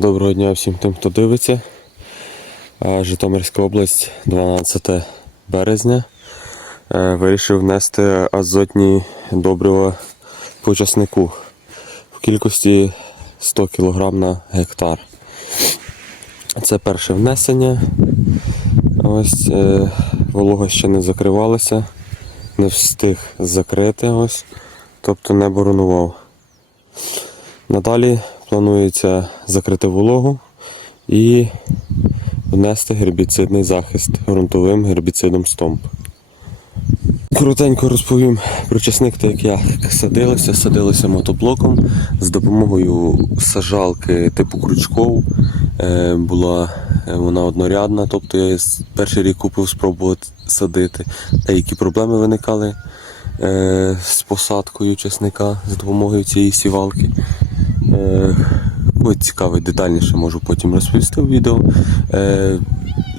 Доброго дня всім тим, хто дивиться. Е, Житомирська область 12 березня. Е, вирішив внести азотні добрива по часнику в кількості 100 кг на гектар. Це перше внесення. Ось е, Волога ще не закривалася, не встиг закрити, ось, тобто не боронував. Надалі планується закрити вологу і внести гербіцидний захист ґрунтовим гербіцидом стомп. Коротенько розповім про часник, так як я садилися, садилися мотоблоком з допомогою сажалки типу крючков. Е, була е, вона однорядна, тобто я перший рік купив спробувати садити. Та які проблеми виникали е, з посадкою часника з допомогою цієї сівалки. Кого е, цікавий, детальніше можу потім розповісти в відео. Е,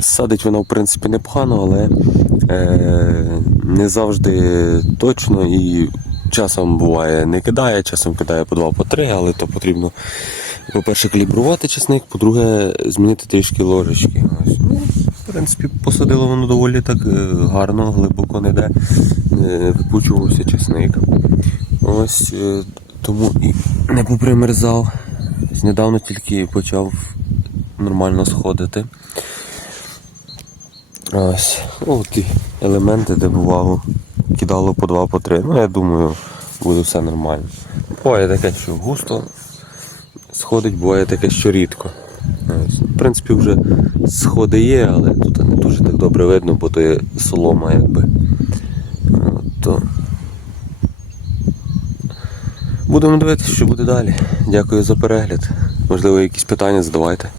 садить вона в принципі непогано, але е, не завжди точно і часом буває не кидає, часом кидає по два 3 по але то потрібно, по-перше, калібрувати часник, по-друге, змінити трішки ложечки. Ну, в принципі, посадило воно доволі так гарно, глибоко не йде, випучувався чесник. Ось тому і не попримерзав. Недавно тільки почав нормально сходити. Ось, ну, О, ті елементи, де бувало, кидало по два, по три. Ну, я думаю, буде все нормально. Буває таке, що густо сходить, буває таке, що рідко. Ось. В принципі, вже сходи є, але тут не дуже так добре видно, бо то є солома якби. От, то Будемо дивитися, що буде далі. Дякую за перегляд. Можливо, якісь питання задавайте.